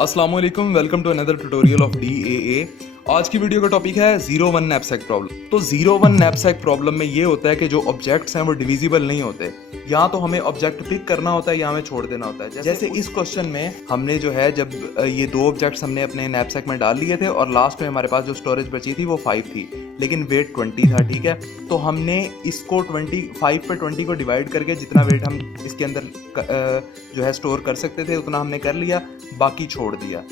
अस्सलाम वालेकुम, welcome to another tutorial of DAA। आज की वीडियो का टॉपिक है 0-1 नैपसैक प्रॉब्लम। तो 0-1 नैपसैक प्रॉब्लम में ये होता है कि जो ऑब्जेक्ट्स हैं वो डिविजिबल नहीं होते। या तो हमें ऑब्जेक्ट पिक करना होता है या हमें छोड़ देना होता है। जैसे इस क्वेश्चन में हमने जो है जब ये दो ऑब्जेक्ट्स हमने अपने नैपसैक में डाल लिए थे और लास्ट में हमारे पास जो स्टोरेज बची थी वो 5 थी, लेकिन वेट 20 था। ठीक है, तो हमने इसको 25 पे 20 को डिवाइड करके जितना वेट हम इसके अंदर जो है स्टोर कर सकते थे उतना हमने कर लिया, बाकी छोड़ दिया।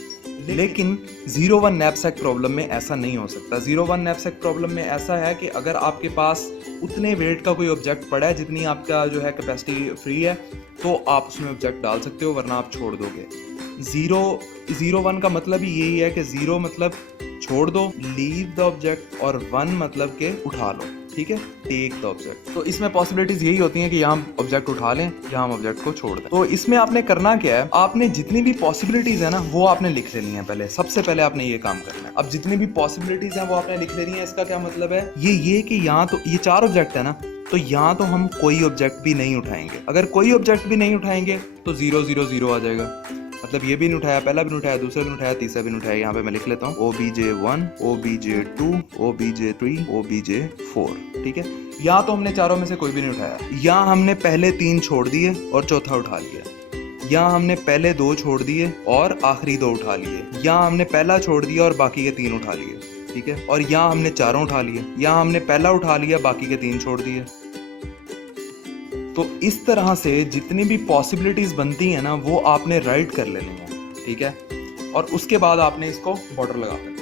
लेकिन 0-1 नैपसैक प्रॉब्लम में ऐसा नहीं हो सकता। 0-1 नैपसैक प्रॉब्लम में ऐसा है कि अगर आपके पास उतने वेट का कोई ऑब्जेक्ट पड़ा है जितनी आपका जो है कैपेसिटी फ्री है, तो आप उसमें ऑब्जेक्ट डाल सकते हो, वरना आप छोड़ दोगे। 0-1 का मतलब ही यही है कि 0 मतलब छोड़ दो, लीव द ऑब्जेक्ट, और 1 मतलब के उठा लो। ठीक है, टेक द ऑब्जेक्ट। तो इसमें पॉसिबिलिटीज यही होती हैं कि यहाँ ऑब्जेक्ट उठा लें या हम ऑब्जेक्ट को छोड़ दें। तो इसमें आपने करना क्या है, आपने जितनी भी पॉसिबिलिटीज है ना वो आपने लिख लेनी है। पहले सबसे पहले आपने ये काम करना है। अब जितनी भी पॉसिबिलिटीज हैं वो आपने लिख लेनी है। इसका क्या मतलब है, ये कि यहाँ तो ये 4 ऑब्जेक्ट है ना, तो यहाँ तो हम कोई ऑब्जेक्ट भी नहीं उठाएंगे। अगर कोई ऑब्जेक्ट भी नहीं उठाएंगे तो 0 0 0 आ जाएगा। मतलब ये भी नहीं उठाया, पहला भी नहीं उठाया, दूसरा भी नहीं उठाया, तीसरा भी नहीं उठाया। यहाँ पे मैं लिख लेता हूँ OBJ1, OBJ2, OBJ3, OBJ4। ठीक है, या तो हमने चारों में से कोई भी नहीं उठाया, या हमने पहले 3 छोड़ दिए और चौथा उठा लिया, या हमने पहले 2 छोड़ दिए और आखिरी 2 उठा लिए, या हमने पहला छोड़ दिया और बाकी के 3 उठा लिए। ठीक है, और या हमने चारों उठा लिए, या हमने पहला उठा लिया, बाकी के 3 छोड़ दिए। तो इस तरह से जितनी भी पॉसिबिलिटीज बनती हैं ना वो आपने राइट कर लेनी है। ठीक है, और उसके बाद आपने इसको बॉर्डर लगा देना।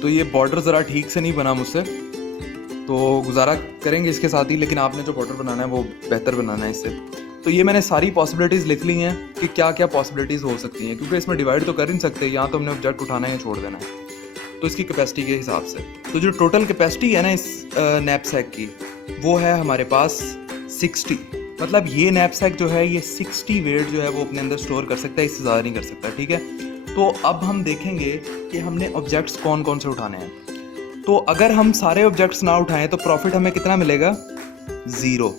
तो ये बॉर्डर ज़रा ठीक से नहीं बना मुझसे, तो गुजारा करेंगे इसके साथ ही, लेकिन आपने जो बॉर्डर बनाना है वो बेहतर बनाना है इससे। तो ये मैंने सारी पॉसिबिलिटीज़ लिख ली हैं कि क्या क्या पॉसिबिलिटीज़ हो सकती हैं, क्योंकि इसमें डिवाइड तो कर नहीं सकते, यहाँ तो हमने ऑब्जेक्ट उठाना है या छोड़ देना है। तो इसकी कैपेसिटी के हिसाब से तो जो टोटल कैपेसिटी है ना इस नैपसैक की, वो है हमारे पास 60। मतलब ये नैपसैक जो है ये 60 वेट जो है वो अपने अंदर स्टोर कर सकता है, इससे ज़्यादा नहीं कर सकता। ठीक है, तो अब हम देखेंगे कि हमने ऑब्जेक्ट्स कौन कौन से उठाने हैं। तो अगर हम सारे ऑब्जेक्ट्स ना उठाएं तो प्रॉफिट हमें कितना मिलेगा, 0।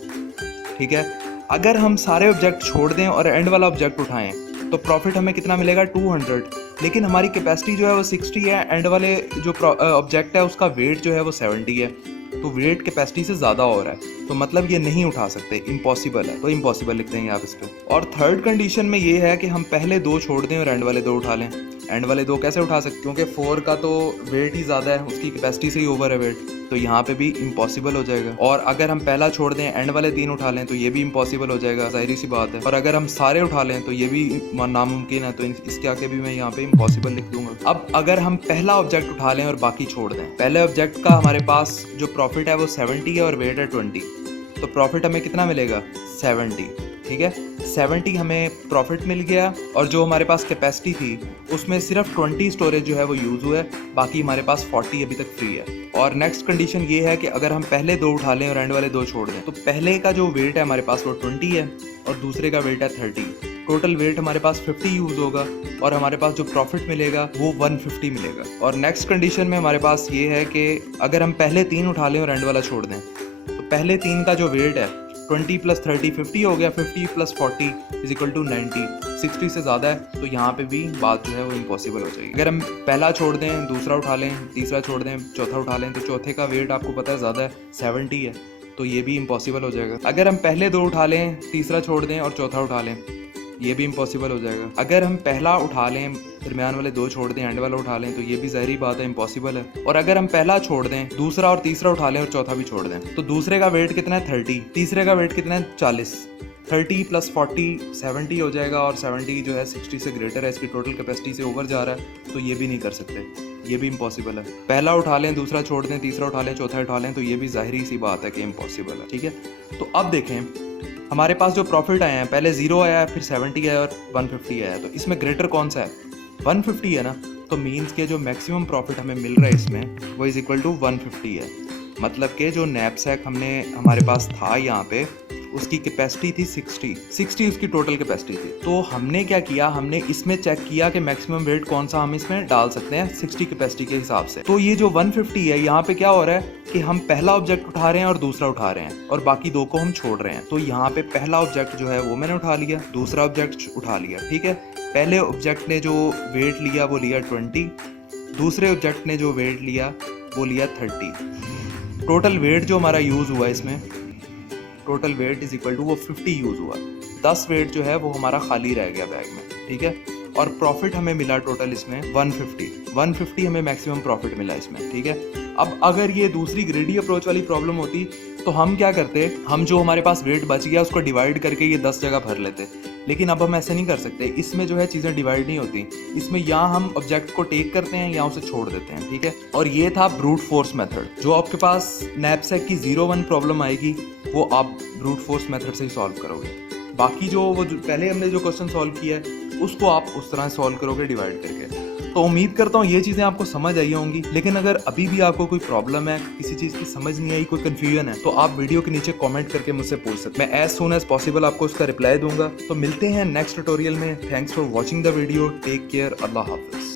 ठीक है, अगर हम सारे ऑब्जेक्ट छोड़ दें और एंड वाला ऑब्जेक्ट उठाएं तो प्रॉफिट हमें कितना मिलेगा, 200। लेकिन हमारी कैपेसिटी जो है वो 60 है, एंड वाले जो ऑब्जेक्ट है उसका वेट जो है वो 70 है, तो वेट कैपेसिटी से ज़्यादा हो रहा है, तो मतलब ये नहीं उठा सकते, इम्पॉसिबल है। तो इम्पॉसिबल लिख देंगे आप इसको। और थर्ड कंडीशन में ये है कि हम पहले 2 छोड़ दें और एंड वाले 2 उठा लें। एंड वाले 2 कैसे उठा सकते, क्योंकि 4 का तो वेट ही ज़्यादा है, उसकी कैपेसिटी से ही ओवर है वेट, तो यहाँ पे भी इम्पॉसिबल हो जाएगा। और अगर हम पहला छोड़ दें एंड वाले 3 उठा लें तो ये भी इम्पॉसिबल हो जाएगा, जाहिर सी बात है। और अगर हम सारे उठा लें तो ये भी नामुमकिन है, तो इसके आगे भी मैं यहाँ पे इम्पॉसिबल लिख दूंगा। अब अगर हम पहला ऑब्जेक्ट उठा लें और बाकी छोड़ दें, पहले ऑब्जेक्ट का हमारे पास जो प्रॉफिट है वो 70 है और वेट है 20, तो प्रॉफिट हमें कितना मिलेगा, 70। ठीक है, 70 हमें प्रॉफिट मिल गया, और जो हमारे पास कैपेसिटी थी उसमें सिर्फ 20 स्टोरेज जो है वो यूज़ हुआ है, बाकी हमारे पास 40 अभी तक फ्री है। और नेक्स्ट कंडीशन ये है कि अगर हम पहले 2 उठा लें और एंड वाले 2 छोड़ दें, तो पहले का जो वेट है हमारे पास वो 20 है और दूसरे का वेट है 30। टोटल वेट हमारे पास 50 यूज़ होगा और हमारे पास जो प्रॉफिट मिलेगा वो 150 मिलेगा। और नेक्स्ट कंडीशन में हमारे पास ये है कि अगर हम पहले 3 उठा लें और एंड वाला छोड़ दें, तो पहले 3 का जो वेट है 20 + 30 50 हो गया, 50 + 40 = 90। 60 से ज़्यादा है, तो यहाँ पे भी बात जो है वो इम्पॉसिबल हो जाएगी। अगर हम पहला छोड़ दें, दूसरा उठा लें, तीसरा छोड़ दें, चौथा उठा लें, तो चौथे का वेट आपको पता है ज़्यादा है, 70 है, तो ये भी इम्पॉसिबल हो जाएगा। अगर हम पहले 2 उठा लें, तीसरा छोड़ दें और चौथा उठा लें, ये भी इम्पॉसिबल हो जाएगा। अगर हम पहला उठा लें, दरमियान वाले 2 छोड़ दें, एंड वाला उठा लें, तो ये भी ज़ाहिरी बात है इम्पॉसिबल है। और अगर हम पहला छोड़ दें, दूसरा और तीसरा उठा लें और चौथा भी छोड़ दें, तो दूसरे का वेट कितना है, 30, तीसरे का वेट कितना है, 40। 30 + 40 70 हो जाएगा, और 70 जो है 60 से ग्रेटर है, इसकी टोटल कैपेसिटी से ओवर जा रहा है, तो ये भी नहीं कर सकते, ये भी इम्पॉसिबल है। पहला उठा लें, दूसरा छोड़ दें, तीसरा उठा लें, चौथा उठा लें, तो ये भी ज़ाहिरी सी बात है कि इम्पॉसिबल है। ठीक है, तो अब देखें हमारे पास जो प्रॉफिट आए हैं, पहले 0 आया है, फिर 70 आया और 150 आया, तो इसमें ग्रेटर कौन सा है, 150 है ना, तो मीन्स के जो मैक्सिमम प्रॉफिट हमें मिल रहा है इसमें वो = 150 है। मतलब कि जो नैपसैक हमारे पास था यहाँ पे, उसकी कैपेसिटी थी 60 उसकी टोटल कैपेसिटी थी। तो हमने क्या किया, हमने इसमें चेक किया कि मैक्सिमम वेट कौन सा हम इसमें डाल सकते हैं 60 कैपेसिटी के हिसाब से। तो ये जो 150 है, यहाँ पे क्या हो रहा है कि हम पहला ऑब्जेक्ट उठा रहे हैं और दूसरा उठा रहे हैं और बाकी दो को हम छोड़ रहे हैं। तो यहाँ पे पहला ऑब्जेक्ट जो है वो मैंने उठा लिया, दूसरा ऑब्जेक्ट उठा लिया, ठीक है। पहले ऑब्जेक्ट ने जो वेट लिया वो लिया 20, दूसरे ऑब्जेक्ट ने जो वेट लिया वो लिया 30। टोटल वेट जो हमारा यूज़ हुआ इसमें, total weight is equal to वो 50 यूज़ हुआ। 10 वेट जो है वो हमारा खाली रह गया बैग में, ठीक है। और प्रॉफिट हमें मिला टोटल इसमें 150 हमें मैक्सिमम प्रॉफिट मिला इसमें, ठीक है। अब अगर ये दूसरी ग्रेडी अप्रोच वाली प्रॉब्लम होती तो हम क्या करते, हम जो हमारे पास वेट बच गया उसको डिवाइड करके ये 10 जगह भर लेते। लेकिन अब हम ऐसे नहीं कर सकते, इसमें जो है चीज़ें डिवाइड नहीं होती। इसमें या हम ऑब्जेक्ट को टेक करते हैं या उसे छोड़ देते हैं, ठीक है। और ये था ब्रूट फोर्स मेथड। जो आपके पास नैपसैक की 0-1 प्रॉब्लम आएगी वो आप ब्रूट फोर्स मेथड से ही सॉल्व करोगे। बाकी जो पहले हमने जो क्वेश्चन सॉल्व किया है उसको आप उस तरह सॉल्व करोगे डिवाइड करके। तो उम्मीद करता हूँ ये चीज़ें आपको समझ आई होंगी। लेकिन अगर अभी भी आपको कोई प्रॉब्लम है, किसी चीज़ की समझ नहीं आई, कोई कन्फ्यूजन है, तो आप वीडियो के नीचे कमेंट करके मुझसे पूछ सकते हैं। मैं एज सून एज पॉसिबल आपको उसका रिप्लाई दूंगा। तो मिलते हैं नेक्स्ट ट्यूटोरियल में। Thanks for watching the video. Take care. अल्लाह हाफिज़।